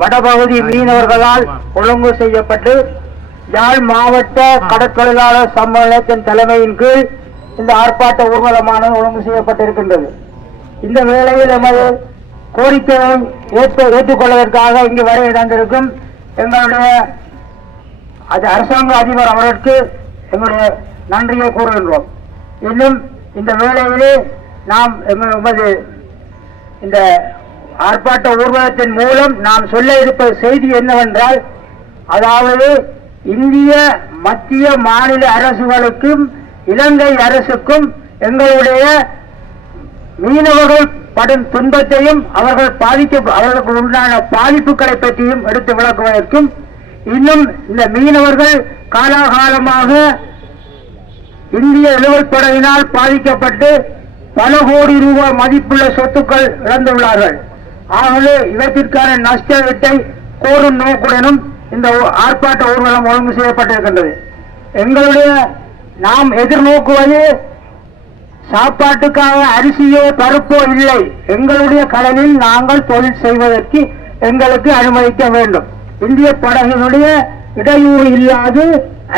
வடபகுதி மீனவர்களால் ஒழுங்கு செய்யப்பட்டு யாழ் மாவட்ட கடற்தொழிலாளர் சம்மேளனத்தின் தலைமையின் கீழ் இந்த ஆர்ப்பாட்ட ஊர்வலமானது ஒழுங்கு செய்யப்பட்டிருக்கின்றது. இந்த வேளையில் எமது கோரிக்கையை ஏற்று ஏற்றுக்கொள்வதற்காக இங்கு வர இடந்திருக்கும் எங்களுடைய அது அரசாங்க அதிபர் அவருக்கு எங்களுடைய நன்றியை கூறுகின்றோம். இன்னும் இந்த வேளையிலே நாம் எமது இந்த ஆர்ப்பாட்ட ஊர்வலத்தின் மூலம் நாம் சொல்ல இருப்ப செய்தி என்னவென்றால் அதாவது இந்திய மத்திய மாநில அரசுகளுக்கும் இலங்கை அரசுக்கும் எங்களுடைய மீனவர்கள் படும் துன்பத்தையும் அவர்கள் பாதிக்க அவர்களுக்கு உண்டான பாதிப்புகளை பற்றியும் எடுத்து விளக்குவதற்கும் இன்னும் இந்த மீனவர்கள் காலாகாலமாக இந்திய இழுவற்படையினால் பாதிக்கப்பட்டு பல கோடி ரூபாய் மதிப்புள்ள சொத்துக்கள் இழந்துள்ளார்கள். ஆகவே இவற்றிற்கான நஷ்ட வீட்டை கோரும் நோக்குடனும் இந்த ஆர்ப்பாட்ட ஊர்வலம் ஒழுங்கு செய்யப்பட்டிருக்கின்றது. எங்களுடைய நாம் எதிர்நோக்குவது சாப்பாட்டுக்காக அரிசியோ பருப்போ இல்லை. எங்களுடைய கடலில் நாங்கள் தொழில் செய்வதற்கு எங்களுக்கு அனுமதிக்க வேண்டும். இந்திய படகினுடைய இடையூறு இல்லாது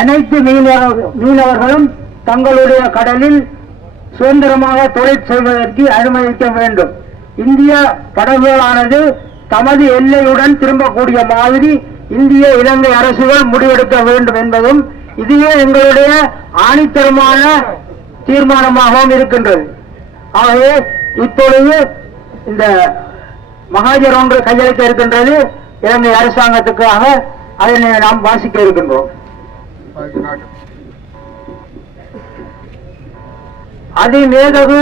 அனைத்து மீனவ மீனவர்களும் தங்களுடைய கடலில் சுதந்திரமாக தொழில் செய்வதற்கு அனுமதிக்க வேண்டும். இந்திய படகுகளானது தமது எல்லையுடன் திரும்பக்கூடிய மாதிரி இந்திய இலங்கை அரசுகள் முடிவெடுக்க வேண்டும் என்பதும் இதுவே எங்களுடைய ஆணித்தரமான தீர்மானமாகவும் இருக்கின்றது. ஆகவே இப்பொழுது இந்த மகாஜர் ஒன்று கையளிக்க இருக்கின்றது இலங்கை அரசாங்கத்துக்காக. அதனை நாம் வாசிக்க இருக்கின்றோம். அதிமேதகு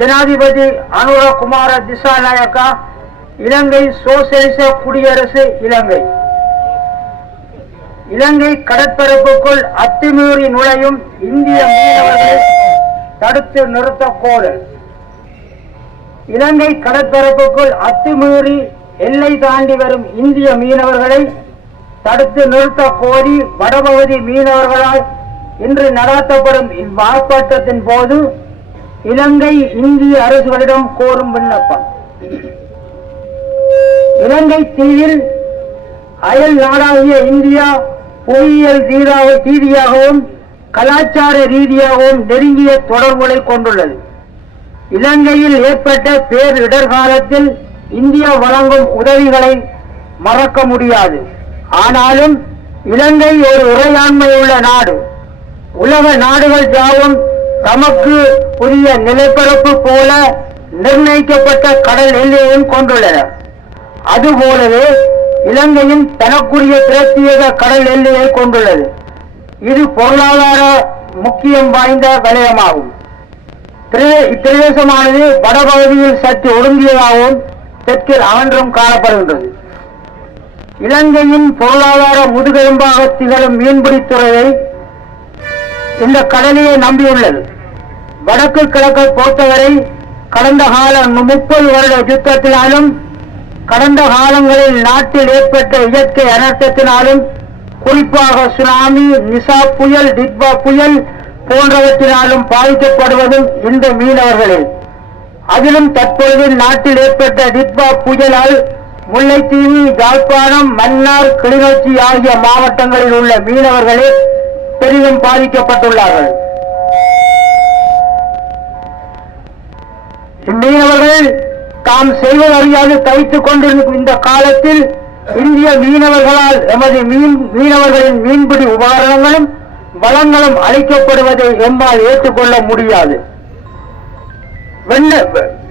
ஜனாதிபதி அனுரகுமார திசாநாயக்கா இலங்கை சோசியலிச குடியரசு இலங்கை. இலங்கை கடற்பரப்புக்குள் அத்துமீறி நுழையும் இந்திய மீனவர்களை தடுத்து நிறுத்த கோரல் இலங்கை கடற்பரப்புக்குள் அத்துமீறி எல்லை தாண்டி வரும் இந்திய மீனவர்களை தடுத்து நிறுத்த கோரி வடபகுதி மீனவர்களால் இன்று நடாத்தப்படும் இவ்வார்ப்பாட்டத்தின் போது இலங்கை இந்திய அரசுகளிடம் கோரும் விண்ணப்பம். இலங்கை தீவில் அயல் நாடாகிய இந்தியா புவியியல் ரீதியாக- ரீதியாகவும் கலாச்சார ரீதியாகவும் நெருங்கிய தொடர்புகளை கொண்டுள்ளது. இலங்கையில் ஏற்பட்ட பேரிடர் காலத்தில் இந்தியா வழங்கும் உதவிகளை மறக்க முடியாது. ஆனாலும் இலங்கை ஒரு உரையாண்மையுள்ள நாடு. உலக நாடுகள் யாவும் தமக்கு உரிய நிலப்பரப்பு போல நிர்ணயிக்கப்பட்ட கடல் எல்லையையும் கொண்டுள்ளன. அதுபோலவே இலங்கையின் தனக்குரிய பிரத்யேக கடல் எல்லையை கொண்டுள்ளது. இது பொருளாதார முக்கியம் வாய்ந்த வலயமாகும். இப்பிரதேசமானது வடபகுதியில் சற்று ஒடுங்கியதாகவும் தெற்கில் அகன்றும் காணப்படுகின்றது. இலங்கையின் பொருளாதார முதுகெலும்பாக திகழும் மீன்பிடித்துறையை இந்த கடலையை நம்பியுள்ளது. வடக்கு கிழக்கை பொறுத்தவரை கடந்த கால முப்பது வருட யுத்தத்தினாலும் கடந்த காலங்களில் நாட்டில் ஏற்பட்ட இயற்கை அனர்த்தத்தினாலும் குறிப்பாக சுனாமி நிசா புயல் டிட்வா புயல் போன்றவற்றினாலும் பாதிக்கப்படுவதும் இந்த மீனவர்களே. அதிலும் தற்பொழுது நாட்டில் ஏற்பட்ட டிட்வா புயலால் முல்லைத்தீவு யாழ்ப்பாணம் மன்னார் கிளிநொச்சி ஆகிய மாவட்டங்களில் உள்ள மீனவர்களே பெரிதும் பாதிக்கப்பட்டுள்ளார்கள். மீனவர்கள் தாம் செய்வதறியாது தவித்துக் கொண்டிருக்கும் இந்த காலத்தில் இந்திய மீனவர்களால் எமது மீன் மீனவர்களின் மீன்பிடி உபகரணங்களும் வளங்களும் அளிக்கப்படுவதை எம்மால் ஏற்றுக்கொள்ள முடியாது. வெண்ண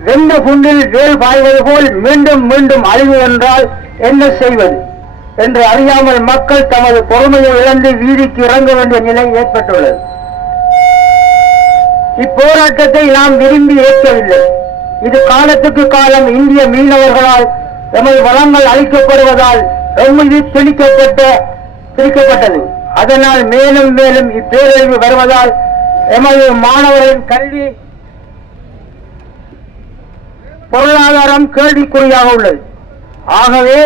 வெந்த புண்ணில் வேல் பாய்வது போல் மீண்டும் மீண்டும் அழிவு என்றால் என்ன செய்வது? என்று அறியாமல் மக்கள் தமது பொறுமையை இழந்து வீதிக்கு இறங்க வேண்டிய நிலை ஏற்பட்டுள்ளது. இப்போராட்டத்தை நாம் விரும்பி ஏற்கவில்லை. இது காலத்துக்கு காலம் இந்திய மீனவர்களால் எமது வளங்கள் அளிக்கப்படுவதால் எம்மீது திணிக்கப்பட்ட திணிக்கப்பட்டது. அதனால் மேலும் மேலும் இப்பேரழிவு வருவதால் எமது மாணவரின் கல்வி பொருளாதாரம் கேள்விக்குறியாக உள்ளது. ஆகவே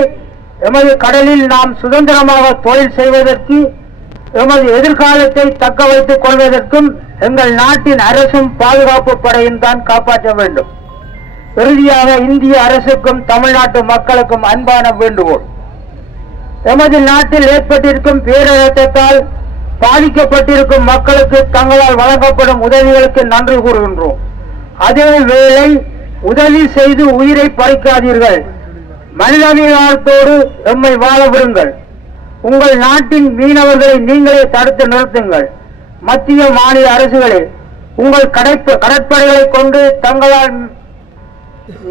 எமது கடலில் நாம் சுதந்திரமாக தொழில் செய்வதற்கு எமது எதிர்காலத்தை தக்க வைத்துக் கொள்வதற்கும் எங்கள் நாட்டின் அரசும் பாதுகாப்பு படையும் தான் காப்பாற்ற வேண்டும். இறுதியாக இந்திய அரசுக்கும் தமிழ்நாட்டு மக்களுக்கும் அன்பான வேண்டுகோள். எமது நாட்டில் ஏற்பட்டிருக்கும் பேரழுத்தத்தால் பாதிக்கப்பட்டிருக்கும் மக்களுக்கு தங்களால் வழங்கப்படும் உதவிகளுக்கு நன்றி கூறுகின்றோம். அதே வேளை உதவி செய்து உயிரை பறிக்காதீர்கள். மனிதாபிமானத்தோடு எம்மை வாழ விடுங்கள். உங்கள் நாட்டின் மீனவர்களை நீங்களே தடுத்து நிறுத்துங்கள். மத்திய மாநில அரசுகளில் உங்கள் கடற்ப கடற்படைகளை கொண்டு தங்களால்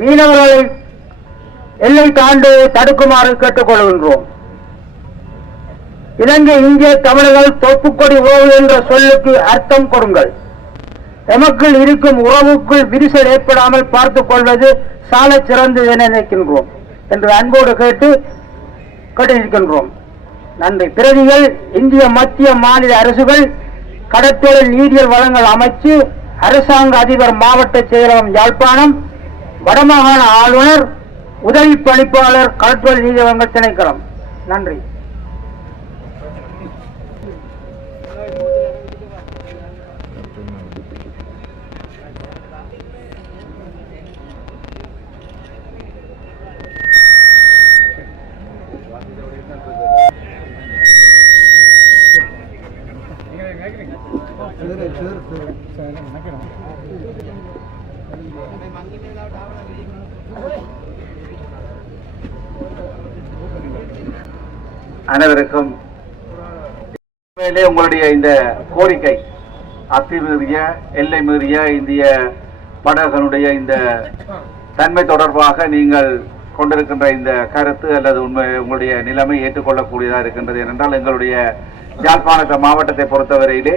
மீனவர்களை எல்லை தாண்டு தடுக்குமாறு கேட்டுக்கொள்கின்றோம். இலங்கை இந்திய தமிழர்கள் தொப்புக்கொடி உறவு என்ற சொல்லுக்கு அர்த்தம் கொடுங்கள். எமக்குள் இருக்கும் உறவுக்குள் விரிசல் ஏற்படாமல் பார்த்துக் கொள்வது சால சிறந்தது என நினைக்கின்றோம். என்று அன்போடு கேட்டு கேட்டிருக்கின்றோம் நன்றி. பிரதிகள் இந்திய மத்திய மாநில அரசுகள் கடற்தொழில் நீரியல் வளங்கள் அமைச்சு அரசாங்க அதிபர் மாவட்ட செயலகம் யாழ்ப்பாணம் வடமாகாண ஆளுநர் உதவி பணிப்பாளர் கடற்தொழில் நீதிமன்ற திணைக்களம். நன்றி. அனைவருக்கும் மேலே உங்களுடைய இந்த கோரிக்கை அத்துமீறிய எல்லை மீறிய இந்திய படகனுடைய இந்த தன்மை தொடர்பாக நீங்கள் கொண்டிருக்கின்ற இந்த கருத்து அல்லது உண்மை உங்களுடைய நிலைமை ஏற்றுக்கொள்ளக்கூடியதாக இருக்கின்றது ஏனென்றால் எங்களுடைய யாழ்ப்பாணத்தை மாவட்டத்தை பொறுத்தவரையிலே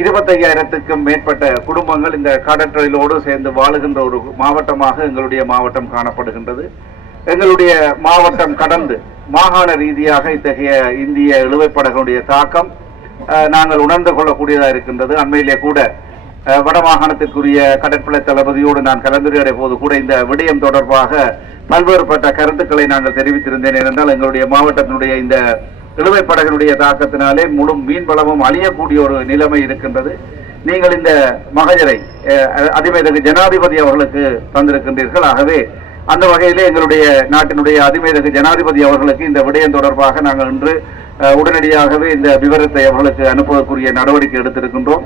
இருபத்தையாயிரத்துக்கும் மேற்பட்ட குடும்பங்கள் இந்த கடற்றொழிலோடு சேர்ந்து வாழுகின்ற ஒரு மாவட்டமாக எங்களுடைய மாவட்டம் காணப்படுகின்றது. எங்களுடைய மாவட்டம் கடந்து மாகாண ரீதியாக இத்தகைய இந்திய இழுவைப்படகளுடைய தாக்கம் நாங்கள் உணர்ந்து கொள்ளக்கூடியதாக இருக்கின்றது. அண்மையிலே கூட வடமாகாணத்திற்குரிய கடற்படை தளபதியோடு நான் கலந்துரையாடிய போது கூட இந்த விடயம் தொடர்பாக பல்வேறுபட்ட கருத்துக்களை நாங்கள் தெரிவித்திருந்தேன். ஏனென்றால் எங்களுடைய மாவட்டத்தினுடைய இந்த இழுவைப் படகினுடைய தாக்கத்தினாலே முழு மீன் வளமும் அழியக்கூடிய ஒரு நிலைமை இருக்கின்றது. நீங்கள் இந்த மகஜரை அஹ், அதிமேதகு ஜனாதிபதி அவர்களுக்கு தந்திருக்கின்றீர்கள். ஆகவே அந்த வகையிலே எங்களுடைய நாட்டினுடைய அதிமேதகு ஜனாதிபதி அவர்களுக்கு இந்த விடயம் தொடர்பாக நாங்கள் இன்று உடனடியாகவே இந்த விவரத்தை அவர்களுக்கு அனுப்புவதற்குரிய நடவடிக்கை எடுத்திருக்கின்றோம்.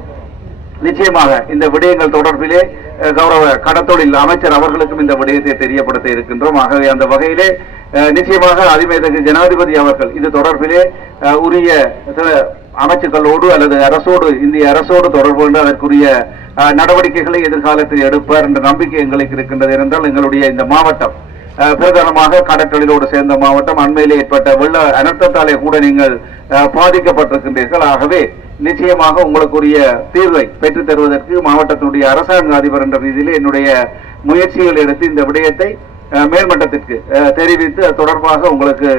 நிச்சயமாக இந்த விடயங்கள் தொடர்பிலே கௌரவ கடத்தொழில் அமைச்சர் அவர்களுக்கும் இந்த விடயத்தை தெரியப்படுத்த இருக்கின்றோம். ஆகவே அந்த வகையிலே நிச்சயமாக அதிமேதகு ஜனாதிபதி அவர்கள் இது தொடர்பிலே உரிய சில அமைச்சுக்களோடு அல்லது அரசோடு இந்திய அரசோடு தொடர்பு கொண்டு அதற்குரிய நடவடிக்கைகளை எதிர்காலத்தில் எடுப்பார் என்ற நம்பிக்கை எங்களுக்கு இருக்கின்றது என்றால் எங்களுடைய இந்த மாவட்டம் பிரதானமாக கடற்கொழிலோடு சேர்ந்த மாவட்டம் அண்மையில் ஏற்பட்ட வெள்ள அனர்த்தத்தாலே கூட நீங்கள் பாதிக்கப்பட்டிருக்கின்றீர்கள். ஆகவே நிச்சயமாக உங்களுக்குரிய தீர்வை பெற்றுத் தருவதற்கு மாவட்டத்தினுடைய அரசாங்க அதிபர் என்ற ரீதியில் என்னுடைய முயற்சிகள் எடுத்து இந்த விடயத்தை மேல்மட்டத்திற்கு தெரிவித்து அது தொடர்பாக உங்களுக்கு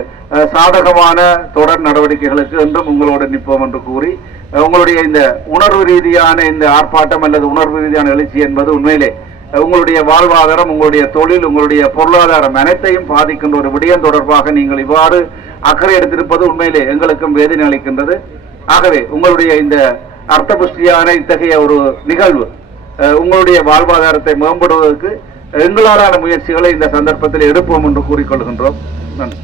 சாதகமான தொடர் நடவடிக்கைகளுக்கு என்றும் உங்களோடு நிற்போம் என்று கூறி உங்களுடைய இந்த உணர்வு ரீதியான இந்த ஆர்ப்பாட்டம் அல்லது உணர்வு ரீதியான எழுச்சி என்பது உண்மையிலே உங்களுடைய வாழ்வாதாரம் உங்களுடைய தொழில் உங்களுடைய பொருளாதாரம் அனைத்தையும் பாதிக்கின்ற ஒரு விடயம் தொடர்பாக நீங்கள் இவ்வாறு அக்கறை எடுத்திருப்பது உண்மையிலே எங்களுக்கும் வேதனை அளிக்கின்றது. ஆகவே உங்களுடைய இந்த அர்த்தபுஷ்டியான இத்தகைய ஒரு நிகழ்வு உங்களுடைய வாழ்வாதாரத்தை மேம்படுவதற்கு எங்களாலான முயற்சிகளை இந்த சந்தர்ப்பத்தில் எடுப்போம் என்று கூறிக்கொள்கின்றோம். நன்றி.